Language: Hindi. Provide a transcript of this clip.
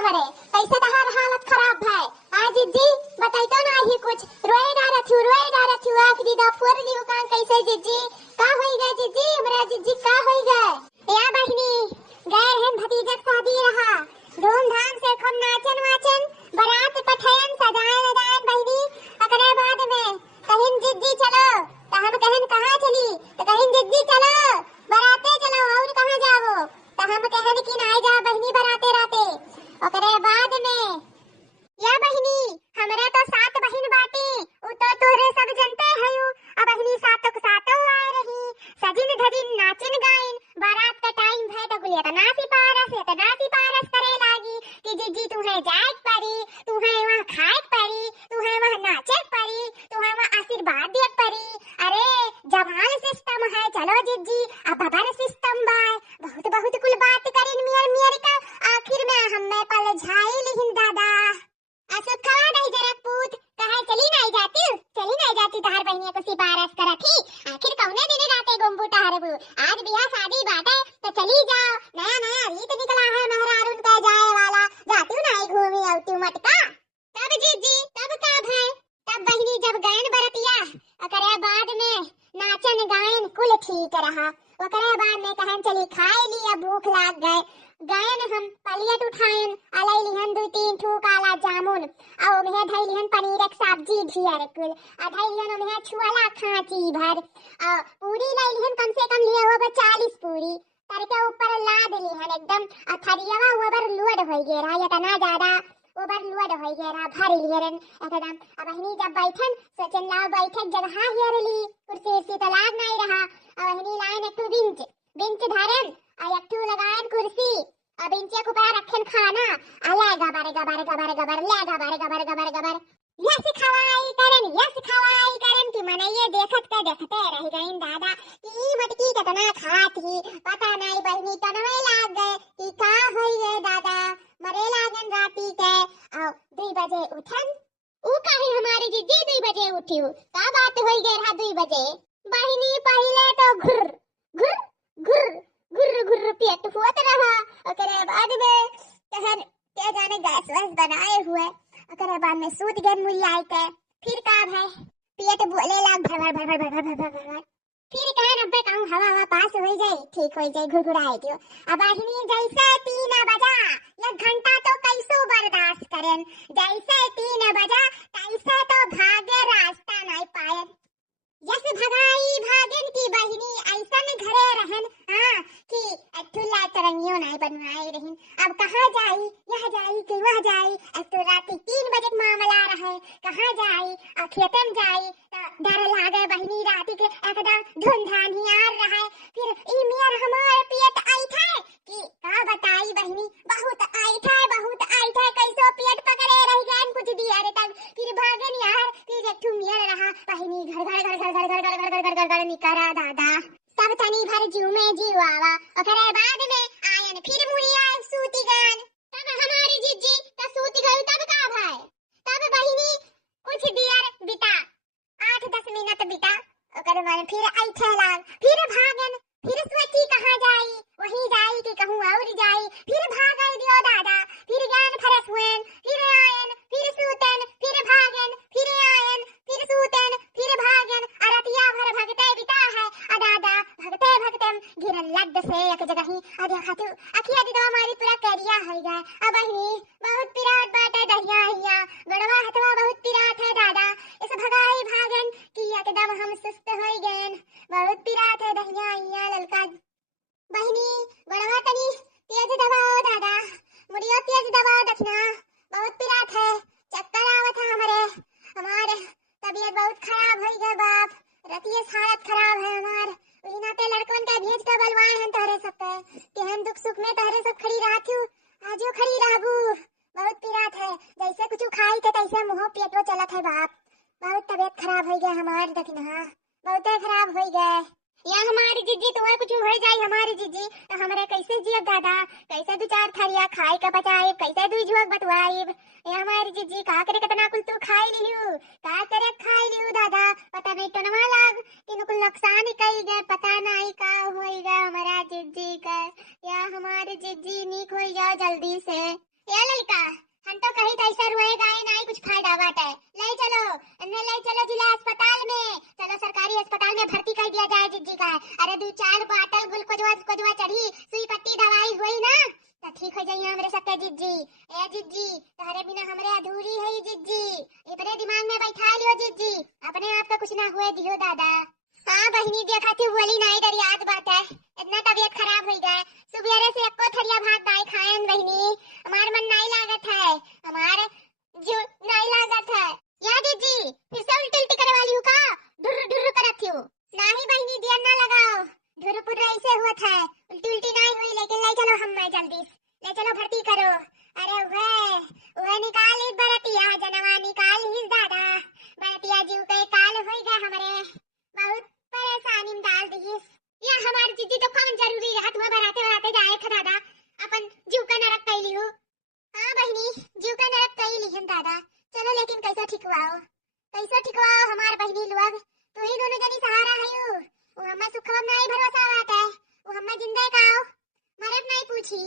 हमारे कैसे तहार हालत खराब है। आज जिज्जी बताइतो ना ही कुछ रोए डारा थू आखिरी दा फोर दी कान कैसे जिज्जी का होई गए जिज्जी हमरा जिज्जी का होई गए या बहिनी गए हैं भतीजक शादी रहा धूमधाम से खूब नाचन वाचन बारात पठयन सजायन अदायन बहिनी अकरे बाद में कहिन जिज्जी चलो तो हम कहन कहां चली तो कहिन जिज्जी चलो बाराते चलो और कहां जावो तो हम कहन कि नाई जा बहिनी बाराते राते ओकरे बाद में या बहिनी हमरा तो 7 बहिन बाटी उ तो तोरे सब जनते हयू अब बहिनी सातों के सातों आए रही सजिन धजिन नाचिन गाइन बारात का टाइम है तो गुलिया तो नासी पारस करे लागी कि जिज्जी तू है जाए परी तू है वहां खाए परी तू है वहां नाचे परी तू है वहां आशीर्वाद दे परी अरे जवान सिस्टम है चलो जिज्जी अब बबर सिस्टम बाय बहुत बहुत कुल बात करिन मियर का आखिर में हमें पल झाई लिहिन दादा असुख खवा नहीं जरा पूत कहे चली नहीं जाती तहार बहनिया को सिफारिश करा थी आखिर कौने दिन राते गुम्बू टहरबू आज बियाह शादी बाटे तो चली जाओ नया रीत निकला है महरारून का जाए वाला जाती नहीं घूमी औती मटका तब जीजी तब का भाई तब बहनी जब गायन बरतिया ओकरे बाद में नाचन गायन कुल ठीक रहा ओकरे बाद में कहन चली खाए लिया भूख लाग गए गायन हम पलियट उठायन अलई लिहन 2-3 ठू काला जामुन आ ओमे धई लिहन पनीर एक सब्जी ढियर कुल आ धई लिहन ओमे छुआला खांची भर आ पूरी लई लिहन कम से कम लिया होगा 40 पूरी तर के ऊपर लाद लिहन एकदम आ थरियावा ओवर लोड होई गे रहा इतना ज्यादा ओवर लोड होई गे रहा भर लिहन एकदम अब बहनी जब बैठन सोचन लाओ बैठक जगह हियर ली कुर्सी से तो लाग नहीं रहा अब बहनी लाइन एक बेंच धरन आ एक ठू लगायन कुर्सी अब बेंचे के ऊपर रखन खाना अले गबर ले गबर यस खवाई करन कि मने ये देखते रह गईन दादा की मटकी कितना खाती पता नहीं बहनी तनवे लाग गए कि का होई गए दादा मरे लागन राती के आओ 2 बजे उठन ऊ काहे हमारी जिद्दी 2 बजे उठियो का बात होई गए रहा 2 बजे बहनी पहले तो घुर पेट फुआत रहा ओकरे बाद में कहन के जाने गैस वैस बनाए हुए ओकरे बाद में सूत गन मुल्लाई के फिर का भाई पेट बोले लाग भर फिर कहन अबे कहूं हवा पास हो जाए ठीक हो जाए घुरघुराए दियो अब आहिनी जैसे 3 बजा 1 घंटा तो कैसो बर्दाश्त करें जैसे 3 बजा कैसे तो भागे रास्ता नहीं पाए यस भागन की बहिनी ऐसा न घरे रहन हां कि अठुल्ला तरंगियो नहीं बनवाए रहन अब कहां जाई यह जाई कि वह जाई अब तो रात 3 बजे मामला रहे कहां जाई खेतन जाई डर लागे बहिनी रात के एकदम धुंधान हियार रहे फिर ई मियर हमारे पेट आई था कि का बताई बहिनी बहुत आई था कैसो पेट पकड़े रह गए कुछ दिया रे तब फिर भागन यार फिर एक ठू मियर रहा बहिनी घर निकरा दादा सब तनी भर जीव में जीवावा ओकरे बाद में आयन फिर मुड़िया सूती गान तब हमारी जिज्जी त सूती गई तब का भाई तब बहिनी कुछ देर बिता 8-10 मिनट बिता ओकरे बाद फिर आई ठहलान फिर भागन फिर सोची कहां जाई वहीं जाई कि कहूं और जाई फिर भाग आई दियो दादा फिर ज्ञान फरस हुएन फिर आयन फिर सूतन फिर भागन फिर आयन फिर सूतन फिर भागन अरतिया भर भगते बिता है दादा भगते घिरन लग से एक जगह ही अरे खातू अखिया दी तो हमारी पूरा करिया है गए अब ही बहुत पिरात बाटे दहिया हिया गड़वा हथवा बहुत पिरात है दादा इस भगाई भागन कि एकदम हम सुस्त हो गए बहुत पिरात है दहिया हिया ललका बहनी गड़वा तनी तेज दबाओ दादा मुड़ियो तेज दबाओ दखना बहुत पिरात है चक्कर आवत है हमारे तबीयत बहुत खराब हो गई बाप रतिये हालत खराब है हमार उइना ते लड़कन का भेज के बलवान हम तहरे सकते केहन दुख सुख में तहरे सब खड़ी रहथू आजो खड़ी रहबू बहुत पिरात है जैसे कुछ खाई के तैसे मुंह पेटो चलत है बाप बहुत तबीयत खराब हो गया हमार दखना बहुत खराब हो गए या हमारी जिज्जी तुम्हें कुछ हो जाए हमारी जिज्जी तो हमारे कैसे जियब दादा कैसे 2-4 थरिया खाए का बचाए कैसे 2 झोक बतवाइब या हमारी जिज्जी का करे कितना कुल तू खाई लियो का करे खाई लियो दादा पता नहीं टनवा लाग तीनों कुल नुकसान कई गए पता नहीं का होएगा हमारा जिज्जी का या हमारी जिज्जी नीक हो जाओ जल्दी से या लड़का रोएगा नहीं कुछ फायदा बाटे। ले चलो जिला अस्पताल में, चलो सरकारी अस्पताल में भर्ती कर दिया जाए जिज्जी का। अरे 2-4 बाटल ग्लूकोजवा चढ़ी, सुई पट्टी दवाई हुई ना तो ठीक हो जाइए हमरे सबके जिज्जी। ए जिज्जी तहरे बिना हमरे अधूरी है जिज्जी, इतने दिमाग में बैठा लियो जिज्जी, अपने आप का कुछ ना हुए दियो दादा। हाँ बहनी देखा थी बोली नहीं डर याद बात है, इतना तबीयत खराब हो गया। सुबह से एको थरिया भात दाई खाएन बहनी, हमार मन नहीं लागत है, हमारे जो नहीं लागत है। या दीदी फिर से उल्टी उल्टी करे वाली हूँ का? ढुर ढुर करत हूँ। नहीं बहनी दिया ना लगाओ, ढुर पुर ऐसे हुआ था, उल्टी उल्टी नहीं हुई, लेकिन ले चलो हम जल्दी ले चलो भर्ती करो। अरे वह निकाल इस बरतिया जनवा निकाल ही दादा, बरतिया जीव के काल हो गए हमरे, बहुत परेशानी में डाल दी। या हमारी जीजी तो कौन जरूरी है, तुम्हें भराते जाए था दादा, अपन जीव का नरक कैली हूँ। हाँ बहनी जीव का नरक कैली हम दादा, चलो लेकिन कैसा ठिकवाओ हमार बहनी लोग, तू ही दोनों जनी सहारा है। वो हमें सुखम नहीं भरोसा आता है, वो हमें जिंदा का मरद नहीं पूछी।